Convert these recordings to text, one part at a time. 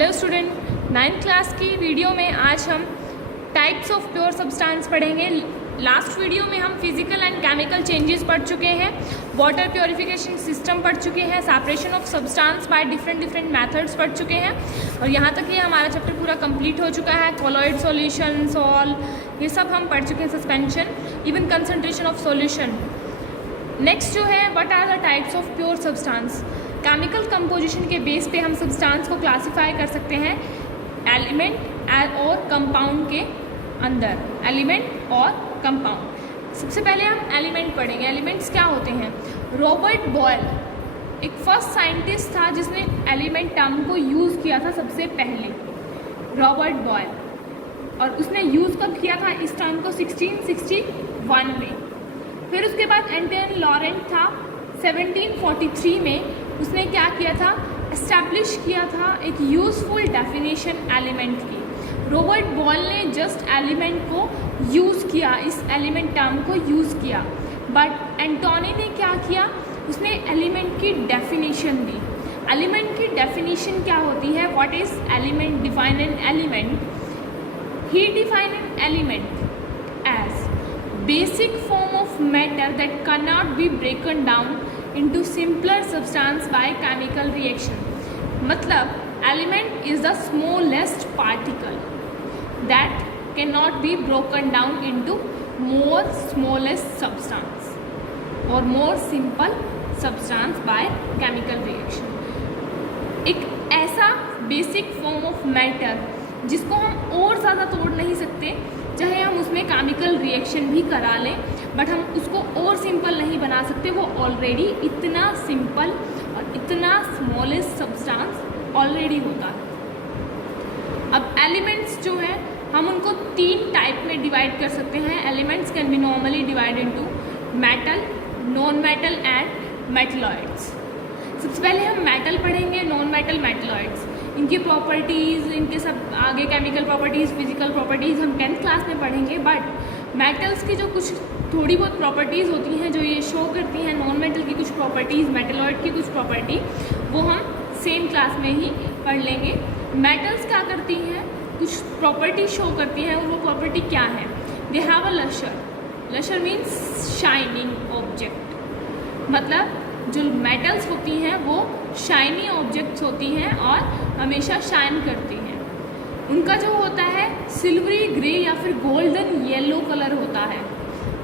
Hello student, ninth class की video में आज हम टाइप्स ऑफ प्योर सब्सटेंस पढ़ेंगे। लास्ट वीडियो में हम फिजिकल एंड केमिकल चेंजेस पढ़ चुके हैं, वाटर प्योरिफिकेशन सिस्टम पढ़ चुके हैं, separation of substance by different methods पढ़ चुके हैं और यहाँ तक ये हमारा चैप्टर पूरा कंप्लीट हो चुका है। कोलॉइड सॉल्यूशन, सॉल, ये सब हम पढ़ चुके हैं, suspension, even concentration of solution. Next जो है, what are the types of pure substance. Chemical composition के बेस पे हम सब्सटेंस को क्लासिफाई कर सकते हैं एलिमेंट और कंपाउंड के अंदर, एलिमेंट और कंपाउंड। सबसे पहले हम एलिमेंट पढ़ेंगे। एलिमेंट्स क्या होते हैं? रॉबर्ट बॉयल एक फर्स्ट साइंटिस्ट था जिसने एलिमेंट टर्म को यूज़ किया था सबसे पहले, रॉबर्ट बॉयल। और उसने यूज़ कब किया था इस टर्म को? 1661 में। फिर उसके बाद एंटोन लॉरेंट था, 1743 में उसने क्या किया था? एस्टैब्लिश किया था एक यूज़फुल डेफिनेशन एलिमेंट की। रॉबर्ट बॉयल ने जस्ट एलिमेंट को यूज़ किया, इस एलिमेंट टर्म को यूज़ किया, बट एंटोनी ने क्या किया? उसने एलिमेंट की डेफिनेशन दी। एलिमेंट की डेफिनेशन क्या होती है? What is element? Define an element. He define an element as basic form of matter that cannot be broken down into simpler substance by chemical reaction। मतलब element is the smallest particle that cannot be broken down into more smallest substance or more simple substance by chemical reaction। एक ऐसा basic form of matter जिसको हम और ज़्यादा तोड़ नहीं सकते, चाहे हम उसमें केमिकल रिएक्शन भी करा लें, बट हम उसको और सिंपल नहीं बना सकते। वो ऑलरेडी इतना सिंपल और इतना स्मॉलेस्ट सब्सटेंस ऑलरेडी होता है। अब एलिमेंट्स जो है हम उनको 3 टाइप में डिवाइड कर सकते हैं। Elements can be normally divide into metal, non metal and metalloids. सबसे पहले हम मेटल पढ़ेंगे, नॉन मेटल, मेटलॉइड्स। इनकी प्रॉपर्टीज़, इनके सब आगे केमिकल प्रॉपर्टीज़, फिजिकल प्रॉपर्टीज़ हम 10th क्लास में पढ़ेंगे। बट मेटल्स की जो कुछ थोड़ी बहुत प्रॉपर्टीज़ होती हैं जो ये शो करती हैं, नॉन मेटल की कुछ प्रॉपर्टीज़, मेटलॉइड की कुछ प्रॉपर्टी, वो हम सेम क्लास में ही पढ़ लेंगे। मेटल्स क्या करती हैं? कुछ प्रॉपर्टी शो करती हैं और वो प्रॉपर्टी क्या है? They have a lustre. Lustre means shining object. मतलब जो मेटल्स होती हैं वो शाइनी ऑब्जेक्ट्स होती हैं और हमेशा शाइन करती हैं। उनका जो होता है सिल्वरी ग्रे या फिर गोल्डन येलो कलर होता है।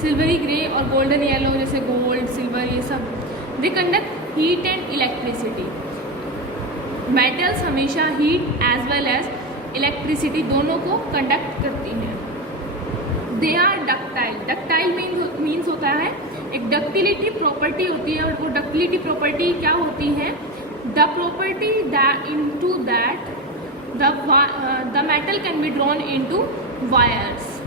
सिल्वरी ग्रे और गोल्डन येलो, जैसे गोल्ड, सिल्वर, ये सब। They conduct heat and electricity. Metals हमेशा heat as well as electricity दोनों को कंडक्ट करती हैं। They are ductile. Ductile means होता है एक डक्टिलिटी प्रॉपर्टी होती है, और वो डक्टिलिटी प्रॉपर्टी क्या होती है? The property that into that the metal can be drawn into wires.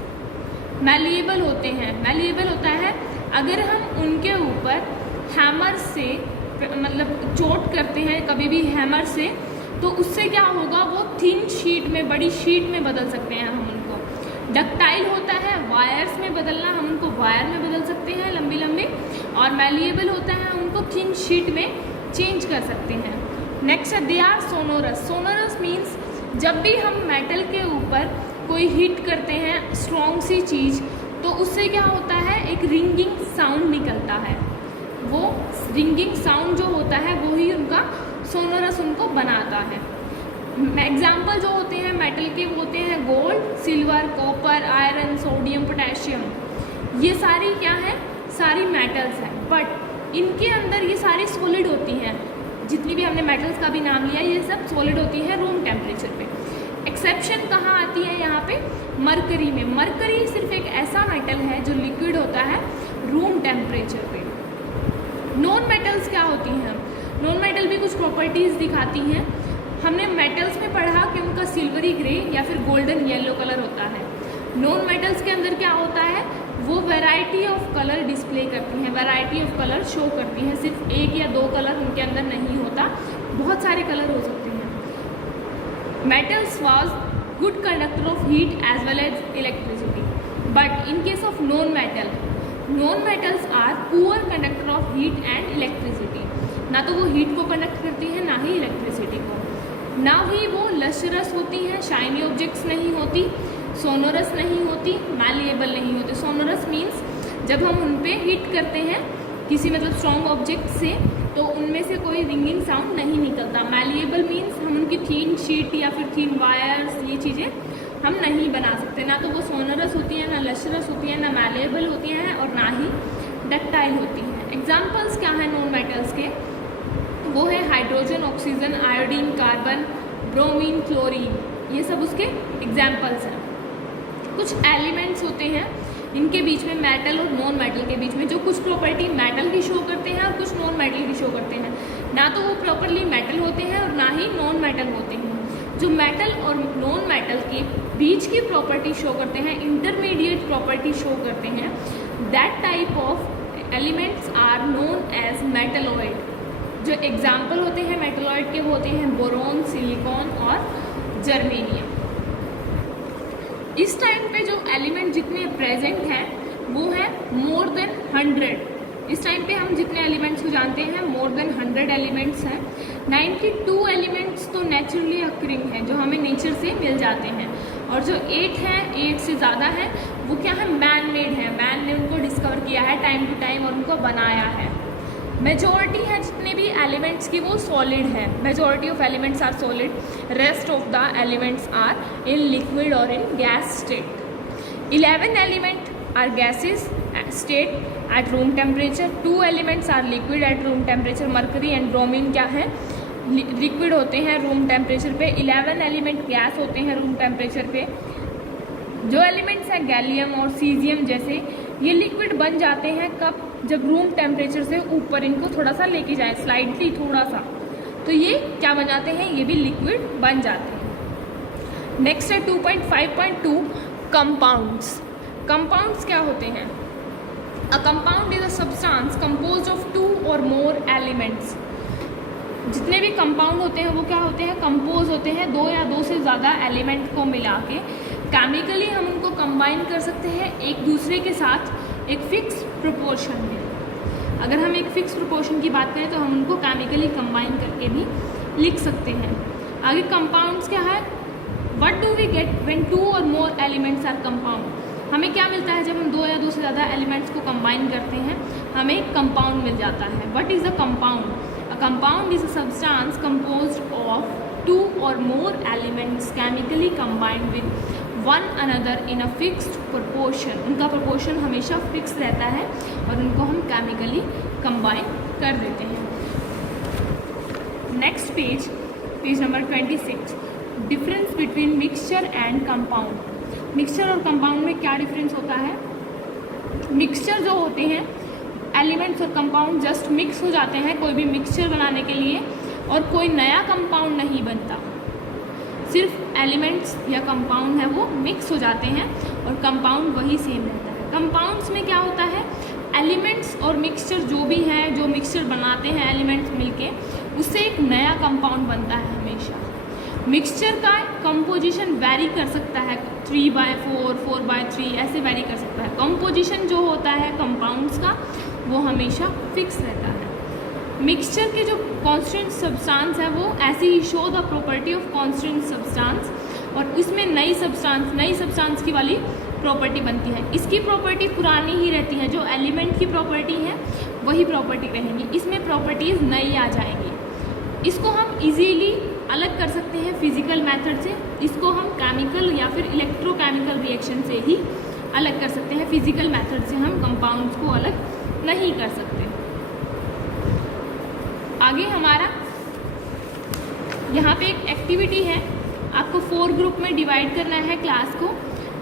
Malleable होते हैं। मैलिएबल होता है अगर हम उनके ऊपर हैमर से मतलब चोट करते हैं कभी भी हैमर से, तो उससे क्या होगा? वो थिन शीट में, बड़ी शीट में बदल सकते हैं हम उनको। डक्टाइल होता है वायर्स में बदलना, हम उनको वायर में बदल सकते हैं लंबी लंबी, और मैलिएबल होता है हम उनको थिन शीट में चेंज कर सकते हैं। नेक्स्ट है they are sonorous. Sonorous means जब भी हम मेटल के ऊपर कोई हीट करते हैं स्ट्रॉन्ग सी चीज़, तो उससे क्या होता है? एक रिंगिंग साउंड निकलता है। वो रिंगिंग साउंड जो होता है वो ही उनका सोनोरस उनको बनाता है। एग्जाम्पल जो होते हैं मेटल के, वो होते हैं gold, silver, copper, iron, sodium, potassium. ये सारी क्या है? सारी मेटल्स हैं, बट इनके अंदर ये सारी सॉलिड होती हैं। जितनी भी हमने मेटल्स का भी नाम लिया, ये सब सॉलिड होती है रूम टेम्परेचर पे। एक्सेप्शन कहाँ आती है? यहाँ पे मरकरी में। मरकरी सिर्फ एक ऐसा मेटल है जो लिक्विड होता है रूम टेम्परेचर पे। नॉन मेटल्स क्या होती हैं? नॉन मेटल भी कुछ प्रॉपर्टीज़ दिखाती हैं। हमने मेटल्स में पढ़ा कि उनका सिल्वरी ग्रे या फिर गोल्डन येलो कलर होता है। नॉन मेटल्स के अंदर क्या होता है? वो वैरायटी ऑफ कलर डिस्प्ले करती हैं, वैरायटी ऑफ कलर शो करती हैं। सिर्फ 1 या 2 कलर उनके अंदर नहीं होता, बहुत सारे कलर हो सकते हैं। Metals was good conductor of heat as well as electricity, but in case of non metal, non metals are poor conductor of heat and electricity. ना तो वो हीट को कंडक्ट करती हैं, ना ही इलेक्ट्रिसिटी को। ना ही वो लशरस होती हैं, शाइनी ऑब्जेक्ट्स नहीं होती, सोनोरस नहीं होती, मैलिएबल नहीं होती। सोनोरस मीन्स जब हम उन पे हिट करते हैं किसी मतलब स्ट्रॉन्ग ऑब्जेक्ट से तो उनमें से कोई रिंगिंग साउंड नहीं निकलता। मैलिएबल मीन्स हम उनकी थीन शीट या फिर थीन वायर्स ये चीज़ें हम नहीं बना सकते। ना तो वो सोनोरस होती हैं, ना लशरस होती हैं, ना मैलिएबल होती हैं और ना ही डक्टाइल होती हैं। एग्जाम्पल्स क्या हैं नॉन मेटल्स के? वो है hydrogen, oxygen, iodine, carbon, bromine, chlorine, ये सब उसके एग्जाम्पल्स हैं। कुछ एलिमेंट्स होते हैं इनके बीच में, मेटल और नॉन मेटल के बीच में, जो कुछ प्रॉपर्टी मेटल की शो करते हैं और कुछ नॉन मेटल की शो करते हैं। ना तो वो प्रॉपरली मेटल होते हैं और ना ही नॉन मेटल होते हैं। जो मेटल और नॉन मेटल के बीच की प्रॉपर्टी शो करते हैं, इंटरमीडिएट प्रॉपर्टी शो करते हैं, that type of elements are known as metalloid. जो एग्जाम्पल होते हैं मेटलॉइड के वो होते हैं बोरोन, सिलिकॉन और जर्मेनियम। इस टाइम पे जो एलिमेंट जितने प्रेजेंट हैं वो है मोर देन 100। इस टाइम पे हम जितने एलिमेंट्स को जानते हैं मोर देन 100 एलिमेंट्स हैं। 92 एलिमेंट्स तो नेचुरली अक्रिंग हैं, जो हमें नेचर से मिल जाते हैं, और जो 8 हैं, 8 से ज़्यादा है, वो क्या है? मैन मेड है। मैन ने उनको डिस्कवर किया है टाइम टू टाइम और उनको बनाया है। मेजॉरिटी है जितने भी एलिमेंट्स की वो सॉलिड है। Majority of elements are solid, rest of the elements are in liquid और in gas state. 11 element are gases state at room temperature, 2 elements are liquid at room temperature. Mercury and bromine क्या है? Liquid होते हैं room temperature पे। 11 element gas होते हैं room temperature पे। जो एलिमेंट्स हैं गैलियम और सीजियम जैसे, ये लिक्विड बन जाते हैं कब? जब रूम टेम्परेचर से ऊपर इनको थोड़ा सा लेके जाए, स्लाइडली थोड़ा सा, तो ये क्या बन जाते हैं? ये भी लिक्विड बन जाते हैं। नेक्स्ट है 2.5.2 कंपाउंड्स। कंपाउंड्स क्या होते हैं? A compound is a substance composed of 2 or more elements. जितने भी कंपाउंड होते हैं वो क्या होते हैं? कंपोज होते हैं 2 या 2 से ज़्यादा एलिमेंट को मिला के। केमिकली हम उनको कंबाइन कर सकते हैं एक दूसरे के साथ एक फिक्स प्रोपोर्शन में। अगर हम एक फिक्स प्रोपोर्शन की बात करें तो हम उनको केमिकली कंबाइन करके भी लिख सकते हैं। आगे कंपाउंड्स क्या है? What do we get when 2 or more elements are compound? हमें क्या मिलता है जब हम 2 या 2 से ज़्यादा एलिमेंट्स को कंबाइन करते हैं? हमें कंपाउंड मिल जाता है। What is a compound? A compound is a substance composed of 2 or more elements chemically combined with one another in a fixed proportion. उनका प्रोपोर्शन हमेशा फिक्स रहता है और उनको हम केमिकली कंबाइन कर देते हैं। Next page, page number 26, difference between mixture and compound. Mixture और कंपाउंड में क्या डिफरेंस होता है? मिक्सचर जो होते हैं, एलिमेंट्स और कंपाउंड जस्ट मिक्स हो जाते हैं कोई भी मिक्सचर बनाने के लिए, और कोई नया कंपाउंड नहीं बनता। सिर्फ एलिमेंट्स या कंपाउंड है वो मिक्स हो जाते हैं और कंपाउंड वही सेम रहता है। कंपाउंड्स में क्या होता है? एलिमेंट्स और मिक्सचर जो भी हैं, जो मिक्सचर बनाते हैं एलिमेंट्स मिलके, उससे एक नया कंपाउंड बनता है हमेशा। मिक्सचर का कंपोजिशन वेरी कर सकता है, 3/4, 4/3 ऐसे वेरी कर सकता है। कंपोजिशन जो होता है कंपाउंड्स का वो हमेशा फिक्स रहता है। मिक्सचर के जो कांस्टेंट सब्सटेंस है वो ऐसे ही show the property of constant substance, और इसमें नई सब्सटेंस की वाली प्रॉपर्टी बनती है। इसकी प्रॉपर्टी पुरानी ही रहती है, जो एलिमेंट की प्रॉपर्टी है वही प्रॉपर्टी रहेंगी, इसमें प्रॉपर्टीज़ नई आ जाएंगी। इसको हम इजीली अलग कर सकते हैं फिजिकल मेथड से, इसको हम केमिकल या फिर इलेक्ट्रोकेमिकल रिएक्शन से ही अलग कर सकते हैं। फिजिकल मेथड से हम कंपाउंड्स को अलग नहीं कर सकते। आगे हमारा यहाँ पे एक एक्टिविटी है, आपको 4 ग्रुप में डिवाइड करना है क्लास को।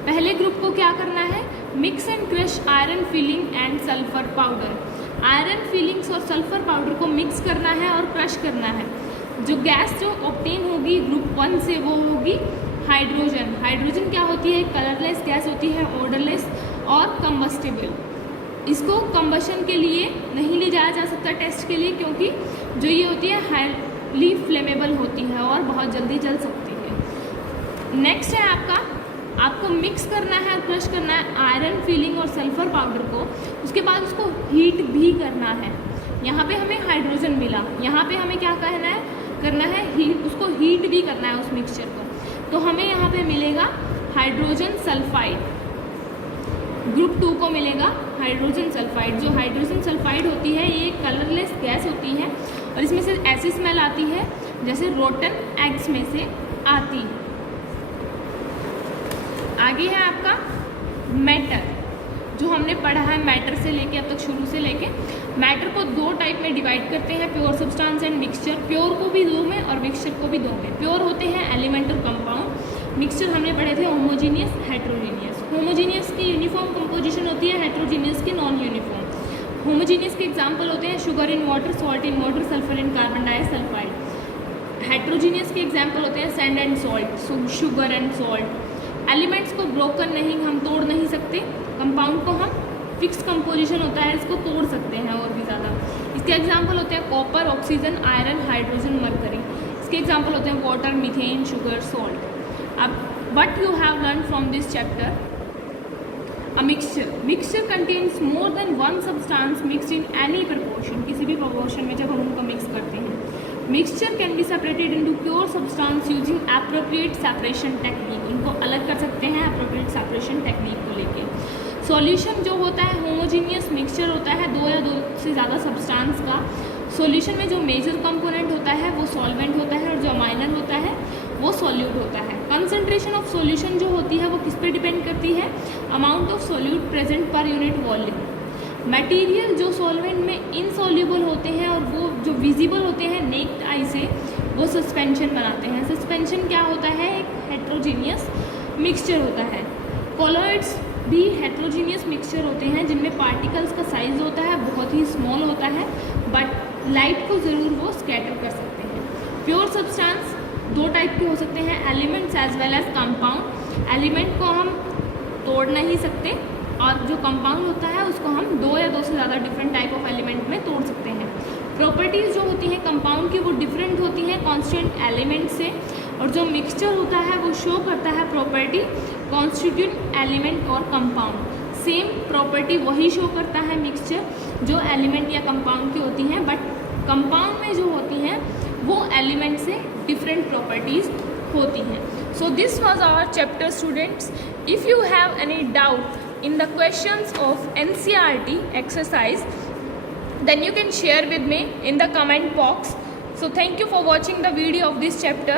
पहले ग्रुप को क्या करना है? Mix and crush iron filling and sulphur powder. Iron filings और सल्फर पाउडर को मिक्स करना है और क्रश करना है। जो गैस जो ऑब्टेन होगी ग्रुप 1 से वो होगी हाइड्रोजन। हाइड्रोजन क्या होती है? कलरलेस गैस होती है, ऑडरलेस और कंबस्टिबल। इसको कंबशन के लिए नहीं ले जाया जा सकता टेस्ट के लिए, क्योंकि जो ये होती है हाईली फ्लेमेबल होती है और बहुत जल्दी जल सकती है। नेक्स्ट है आपको मिक्स करना है और क्रश करना है आयरन फिलिंग और सल्फर पाउडर को। उसके बाद उसको हीट भी करना है। यहाँ पे हमें हाइड्रोजन मिला, यहाँ पे हमें क्या करना है? करना है, उसको हीट भी करना है उस मिक्सचर को। तो हमें यहाँ पे मिलेगा हाइड्रोजन सल्फाइड, ग्रुप 2 को मिलेगा हाइड्रोजन सल्फाइड। जो हाइड्रोजन सल्फाइड होती है ये कलरलेस गैस होती है और इसमें से ऐसी स्मेल आती है जैसे रोटन एग्स में से आती है। आगे है आपका मैटर, जो हमने पढ़ा है मैटर से लेके अब तक शुरू से लेके। मैटर को 2 टाइप में डिवाइड करते हैं, pure substance and mixture. Pure को भी 2 में और मिक्सचर को भी 2 में। प्योर होते हैं एलिमेंट और कंपाउंड। मिक्सचर हमने पढ़े थे होमोजीनियस, हेट्रोजीनियस। होमोजीनियस की यूनिफॉर्म कंपोजिशन होती है, हेट्रोजीनियस की नॉन यूनिफॉर्म। होमोजीनियस के एग्जाम्पल होते हैं sugar in water, salt in water, sulphur in carbon disulphide. Heterogeneous के एग्जाम्पल होते हैं sand and salt, sugar and salt. Elements को ब्रोकन नहीं, हम तोड़ नहीं सकते। कंपाउंड को हम फिक्स कंपोजिशन होता है, इसको तोड़ सकते हैं और भी ज़्यादा। इसके एग्जाम्पल होते हैं copper, oxygen, iron, hydrogen, mercury. इसके एग्जाम्पल होते हैं वाटर, मीथेन, शुगर, सॉल्ट। अब what you have learn from this chapter, a mixture contains more than one substance mixed in any proportion. किसी भी प्रपोर्शन में जब हम उनको मिक्स करते हैं। Mixture can be separated into pure substance using appropriate separation technique. इनको अलग कर सकते हैं एप्रोप्रिएट सेपरेशन टेक्निक को लेके। सॉल्यूशन जो होता है होमोजीनियस मिक्सचर होता है 2 या 2 से ज़्यादा सब्सटेंस का। सॉल्यूशन में जो मेजर कंपोनेंट होता है वो सॉल्वेंट होता है और जो माइनर होता है वो सॉल्यूट होता है। कंसंट्रेशन ऑफ सॉल्यूशन जो होती है वो किस पे डिपेंड करती है, amount of solute present per unit volume. Material जो सॉल्वेंट में इनसॉल्युबल होते हैं और वो जो विजिबल होते हैं नेक्ड आई से, वो सस्पेंशन बनाते हैं। सस्पेंशन क्या होता है, एक हेट्रोजीनियस मिक्सचर होता है। कॉलॉइड्स भी हेट्रोजीनियस मिक्सचर होते हैं जिनमें पार्टिकल्स का साइज होता है बहुत ही स्मॉल होता है, बट लाइट को ज़रूर वो स्कैटर कर सकते हैं। प्योर सब्सटेंस 2 टाइप के हो सकते हैं, elements as well as compound. Element को हम तोड़ नहीं सकते और जो कंपाउंड होता है उसको हम 2 या 2 से ज़्यादा डिफरेंट टाइप ऑफ एलिमेंट में तोड़ सकते हैं। प्रॉपर्टीज़ जो होती हैं कंपाउंड की वो डिफरेंट होती हैं कॉन्स्टिट्यूएंट एलिमेंट से, और जो मिक्सचर होता है वो शो करता है प्रॉपर्टी कॉन्स्टिट्यूएंट एलिमेंट और कंपाउंड। सेम प्रॉपर्टी वही शो करता है मिक्सचर जो एलिमेंट या कंपाउंड की होती हैं, बट कंपाउंड में जो होती हैं वो एलिमेंट से डिफरेंट प्रॉपर्टीज़ होती हैं। So this was our chapter students. If you have any doubt in the questions of NCERT exercise, then you can share with me in the comment box. So thank you for watching the video of this chapter.